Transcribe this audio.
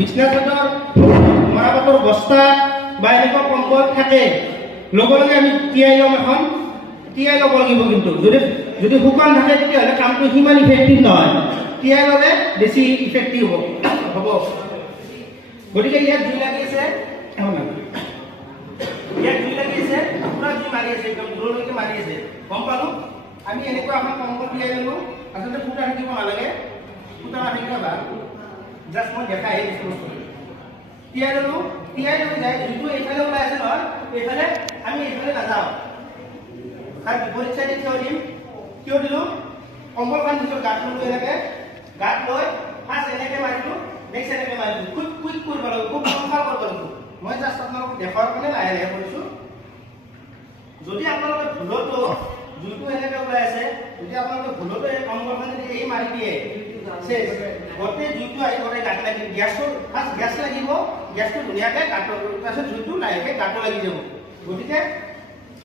বিছনা চাদৰ মৰাপাটৰ বস্তা বা এনেকুৱা কম্বল থাকে লগে লগে আমি তিয়াই ল'ম এখন তিয়াই ল'ব লাগিব কিন্তু যদি শুকান থাকে তেতিয়াহ'লে কামটো সিমান ইফেক্টিভ নহয় তিয়াই ল'লে বেছি ইফেক্টিভ হ'ব গতিকে ইয়াত জুই লাগি আছে ইয়াত জুই লাগি আছে পুৰা জুই মাৰি আছে একদম দূৰলৈকে মাৰি আছে গম পালোঁ আমি এনেকুৱা এখন কম্বল তিয়াই ল'লোঁ আচলতে ফুটা থাকিব নালাগে ফুটা নাথাকিলে ভাল জাষ্ট মই দেখাই দিছোঁ বস্তুটো তিয়াই ল'লোঁ তিয়াই লৈ যায় জুইটো এইফালে ওলাই আছে নহয় এইফালে আমি এইফালে নাযাওঁ তাৰ বিপৰীত চাইডে থিয় দিম কিয় দিলোঁ কম্বলখন নিজৰ গাঁত লৈ এনেকৈ গাঁত লৈ ফাৰ্ষ্ট এনেকৈ মাৰিলোঁ নেক্সট এনেকৈ মাৰিলোঁ কুইক কৰিব লাগিব খুব সোনকাল কৰিব লাগিব মই জাষ্ট আপোনালোকক দেখুৱাৰ কাৰণে লাহে লাহে কৰিছোঁ যদি আপোনালোকে ভুলতো জুইটো এনেকৈ ওলাই আছে যদি আপোনালোকে ভুলতো এই কম্বলখন যদি এই মাৰি দিয়ে গোটেই জুইটো আহি গোটেই গাঁত লাগি গেছটো ফাৰ্ষ্ট গেছ লাগিব গেছটো ধুনীয়াকৈ গাঁতৰ তাৰপিছত জুইটো লাহেকৈ গাঁতো লাগি যাব গতিকে